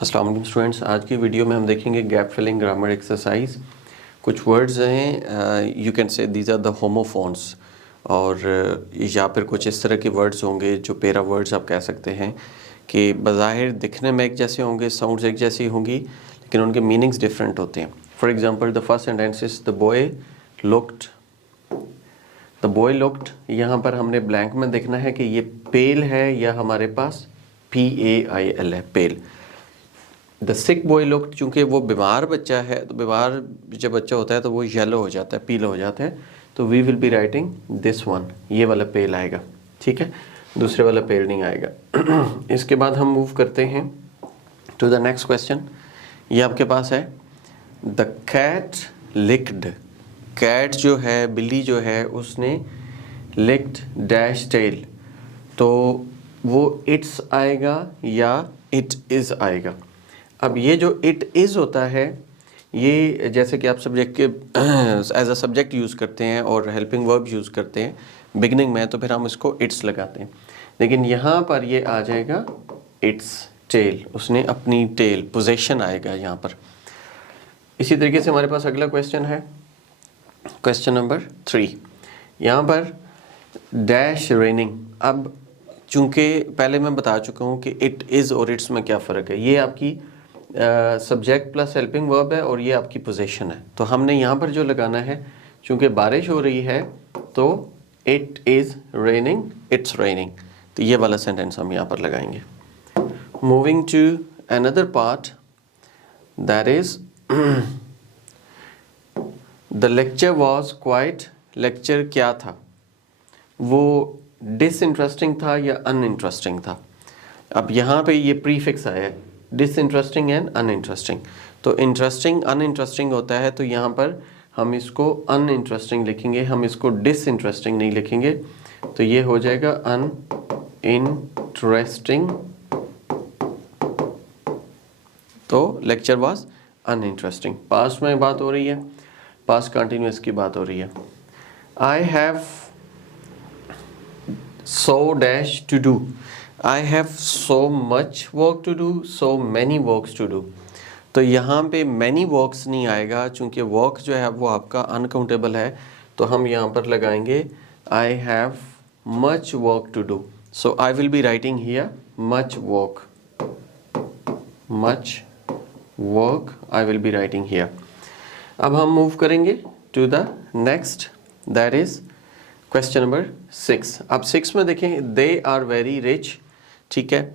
अस्सलाम वालेकुम स्टूडेंट्स, आज की वीडियो में हम देखेंगे गैप फिलिंग ग्रामर एक्सरसाइज। कुछ वर्ड्स हैं, you can say these are the homophones, और या फिर कुछ इस तरह के वर्ड्स होंगे जो पेरा वर्ड्स आप कह सकते हैं कि बज़ाहिर दिखने में एक जैसे होंगे, साउंड्स एक जैसी होंगी, लेकिन उनके मीनिंग्स डिफरेंट होते हैं। For example the first sentence is the boy looked. The boy looked, यहाँ पर हमने ब्लैंक में देखना है कि ये पेल है या हमारे पास PAIL है, पेल। द सिक बॉय लुक्ड, चूँकि वो बीमार बच्चा है, तो बीमार जब बच्चा होता है तो वो येलो हो जाता है, पीला हो जाता है, तो we will be writing this one, ये वाला पेल आएगा, ठीक है, दूसरे वाला पेल नहीं आएगा। इसके बाद हम मूव करते हैं टू द नेक्स्ट क्वेश्चन। ये आपके पास है द कैट लिक्ड। कैट जो है, बिल्ली जो है, उसने लिक्ड डैश टेल, तो वो इट्स आएगा या इट इज़ आएगा। अब ये जो इट इज़ होता है, ये जैसे कि आप सब्जेक्ट के एज अ सब्जेक्ट यूज़ करते हैं और हेल्पिंग वर्ब यूज़ करते हैं बिगनिंग में, तो फिर हम इसको इट्स लगाते हैं, लेकिन यहाँ पर ये आ जाएगा इट्स टेल, उसने अपनी टेल, पोजेशन आएगा यहाँ पर। इसी तरीके से हमारे पास अगला क्वेश्चन है, क्वेश्चन नंबर 3। यहाँ पर डैश रेनिंग। अब चूँकि पहले मैं बता चुका हूँ कि इट इज़ और इट्स में क्या फ़र्क है। ये आपकी सब्जेक्ट प्लस हेल्पिंग वर्ब है और ये आपकी पोजीशन है। तो हमने यहाँ पर जो लगाना है, चूँकि बारिश हो रही है, तो it is raining, it's raining, तो ये वाला सेंटेंस हम यहाँ पर लगाएंगे। Moving to another part, that is the lecture was quite. Lecture क्या था, वो डिसइंटरेस्टिंग था या अनइंटरेस्टिंग था। अब यहाँ पे ये प्रीफिक्स आया है, डिसइंटरेस्टिंग एंड अनइंटरेस्टिंग। तो इंटरेस्टिंग अनइंटरेस्टिंग होता है, तो यहाँ पर हम इसको अनइंटरेस्टिंग लिखेंगे, हम इसको डिसइंटरेस्टिंग नहीं लिखेंगे, तो ये हो जाएगा अनइंटरेस्टिंग। तो लेक्चर वाज अनइंटरेस्टिंग। पास्ट में बात हो रही है, पास्ट कंटिन्यूअस की बात हो रही है। I have so dash to do, I have so much work to do, so many works to do। तो यहाँ पे many works नहीं आएगा, चूँकि work जो है वो आपका अनकाउंटेबल है, तो हम यहाँ पर लगाएंगे I have much work to do, so I will be writing here much work, much work I will be writing here। अब हम मूव करेंगे to the next, that is question number 6। अब 6 में देखें, दे आर वेरी रिच, ठीक है।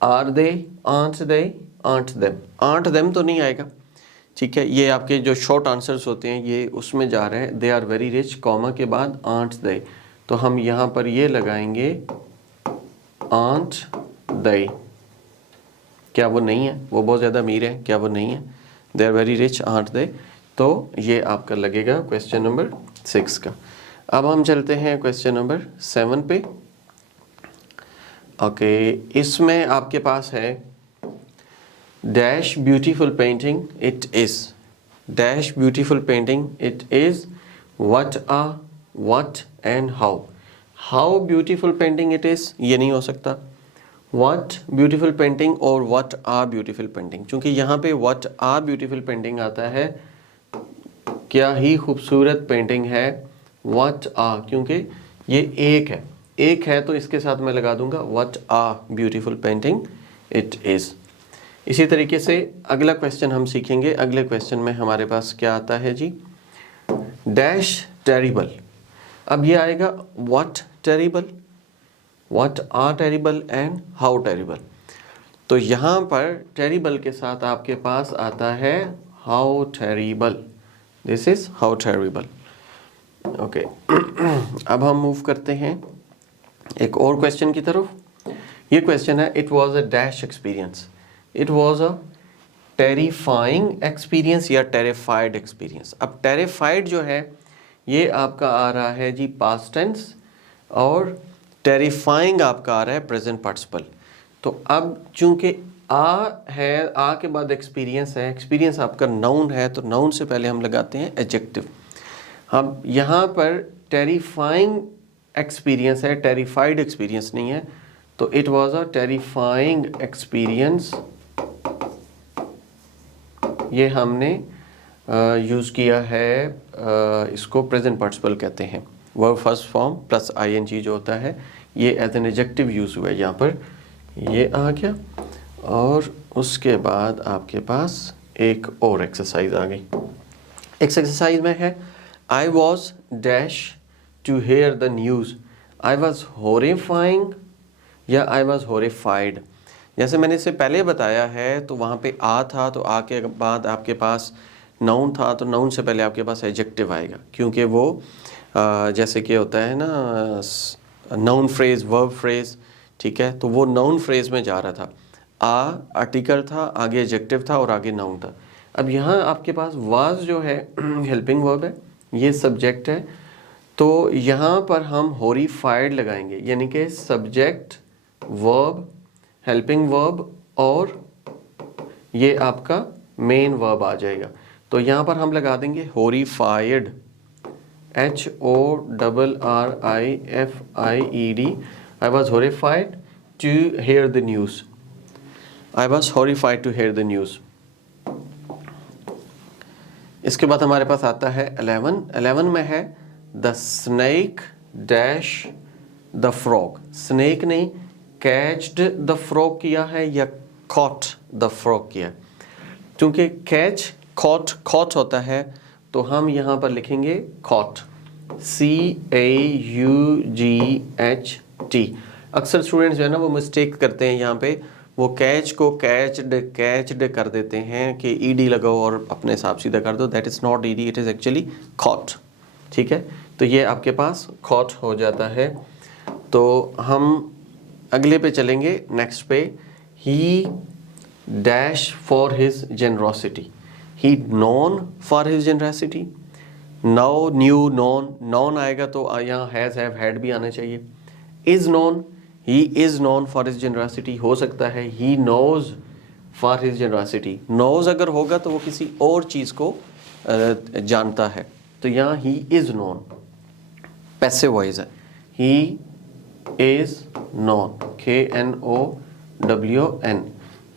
Are they, aren't they, aren't them. Aren't them तो नहीं आएगा, ठीक है, ये आपके जो शॉर्ट आंसर्स होते हैं ये उसमें जा रहे हैं। They are very rich, comma के बाद आंट दे, तो हम यहाँ पर ये लगाएंगे आंट दे। क्या वो नहीं है, वो बहुत ज़्यादा अमीर है, क्या वो नहीं है। They are very rich, aren't they, तो ये आपका लगेगा क्वेश्चन नंबर 6 का। अब हम चलते हैं क्वेश्चन नंबर 7 पे। ओके, इसमें आपके पास है dash beautiful painting it is. Dash beautiful painting it is, what a, what and how. How beautiful painting it is ये नहीं हो सकता, व्हाट ब्यूटीफुल पेंटिंग और व्हाट आ ब्यूटीफुल पेंटिंग। चूँकि यहाँ पे व्हाट आ ब्यूटीफुल पेंटिंग आता है, क्या ही खूबसूरत पेंटिंग है, व्हाट आ, क्योंकि ये एक है तो इसके साथ मैं लगा दूंगा what a beautiful painting it is. इसी तरीके से अगला क्वेश्चन हम सीखेंगे। अगले क्वेश्चन में हमारे पास क्या आता है जी, डैश टेरिबल। अब ये आएगा what terrible, what a terrible and how terrible. तो यहाँ पर टेरिबल के साथ आपके पास आता है how terrible, this is how terrible. Okay, अब हम मूव करते हैं एक और क्वेश्चन की तरफ। ये क्वेश्चन है, it was a dash experience. It was a terrifying experience या टेरिफाइड एक्सपीरियंस। अब टेरिफाइड जो है ये आपका आ रहा है जी पास्ट टेंस, और टेरिफाइंग आपका आ रहा है प्रेजेंट पार्टिसिपल। तो अब चूंकि आ है, आ के बाद एक्सपीरियंस है, एक्सपीरियंस आपका नाउन है, तो नाउन से पहले हम लगाते हैं एडजेक्टिव। हम यहाँ पर टेरिफाइंग एक्सपीरियंस है, टेरिफाइड एक्सपीरियंस नहीं है, तो it was a terrifying experience ये हमने यूज़ किया है, इसको प्रेजेंट पार्टिसिपल कहते हैं। Verb first form plus ING जो होता है ये एज एन एडजेक्टिव यूज़ हुआ है यहाँ पर, ये आ गया। और उसके बाद आपके पास एक और एक्सरसाइज आ गई। एक्सरसाइज में है I was dash to hear the news, I was horrifying या आई वॉज हॉरिफाइड। जैसे मैंने इससे पहले बताया है तो वहाँ पे आ था, तो आ के बाद आपके पास नाउन था, तो नाउन से पहले आपके पास एडजेक्टिव आएगा, क्योंकि वो जैसे कि होता है ना नाउन फ्रेज वर्ब फ्रेज, ठीक है। तो वो नाउन फ्रेज में जा रहा था, आ आर्टिकल था, आगे एडजेक्टिव था और आगे नाउन था। अब यहाँ आपके पास वाज जो है हेल्पिंग वर्ब है, ये सब्जेक्ट है, तो यहाँ पर हम हॉरिफाइड लगाएंगे, यानी कि सब्जेक्ट वर्ब हेल्पिंग वर्ब और ये आपका मेन वर्ब आ जाएगा। तो यहाँ पर हम लगा देंगे horrified, HORRIFIED। I was horrified to hear the news. I was horrified to hear the news. इसके बाद हमारे पास आता है 11 में है the snake dash the frog. Snake ने कैच्ड द फ्रॉग किया है या कॉट द फ्रॉग किया है। क्योंकि कैच कॉट होता है तो हम यहाँ पर लिखेंगे कॉट, CAUGHT। अक्सर स्टूडेंट्स जो है ना वो मिस्टेक करते हैं, यहाँ पे वो कैच को कैच्ड कर देते हैं कि ईडी लगाओ और अपने हिसाब सीधा कर दो। That is not ED, it is actually caught, ठीक है। तो ये आपके पास कॉट हो जाता है। तो हम अगले पे चलेंगे, नेक्स्ट पे। He dash for his generosity, he known for his generosity. Now new known आएगा तो यहाँ हैज़ हैव हैड भी आना चाहिए। Is known, he is known for his generosity हो सकता है, he knows for his generosity. Knows अगर होगा तो वो किसी और चीज़ को जानता है, तो यहाँ ही इज़ नोन पैसिव वॉइस है, ही is known, KNOWN,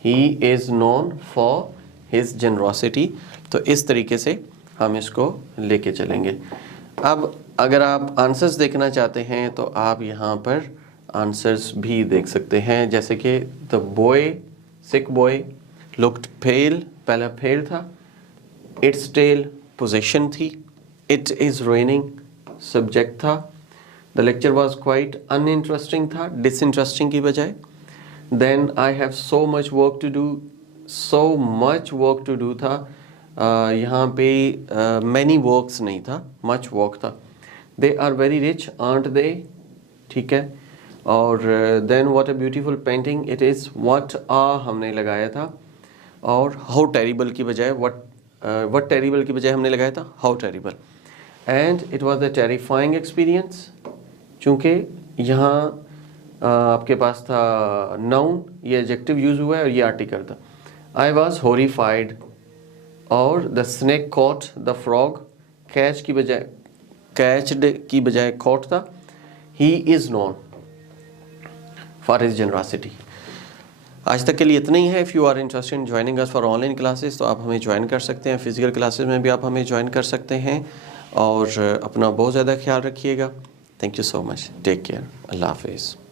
he is known for his generosity. तो इस तरीके से हम इसको लेके चलेंगे। अब अगर आप आंसर्स देखना चाहते हैं तो आप यहाँ पर आंसर्स भी देख सकते हैं, जैसे कि the boy sick boy looked pale, पहला पेल था। इट्स टेल पोजीशन थी। इट इज़ रेनिंग सब्जेक्ट था। The lecture was quite uninteresting था, डिसइंटरेस्टिंग की बजाय। Then I have so much work to do, so much work to do था, यहाँ पे मैनी वर्क्स नहीं था, मच वर्क था। They are very rich aren't they, ठीक है। और then what a beautiful painting it is, what हमने लगाया था, और हाउ टेरिबल की बजाय व्हाट टेरिबल की बजाय हमने लगाया था how terrible. And it was a terrifying experience, चूँकि यहाँ आपके पास था नाउन, ये एडजेक्टिव यूज़ हुआ है और ये आर्टिकल था। आई वॉज हॉरिफाइड, और the snake caught the frog, catch की बजाय कैच्ड की बजाय कॉट था। He is known for his generosity. आज तक के लिए इतना ही है। If you are interested in joining us for online classes तो आप हमें ज्वाइन कर सकते हैं। फिजिकल क्लासेस में भी आप हमें ज्वाइन कर सकते हैं। और अपना बहुत ज़्यादा ख्याल रखिएगा। Thank you so much, take care, अल्लाह हाफिज़।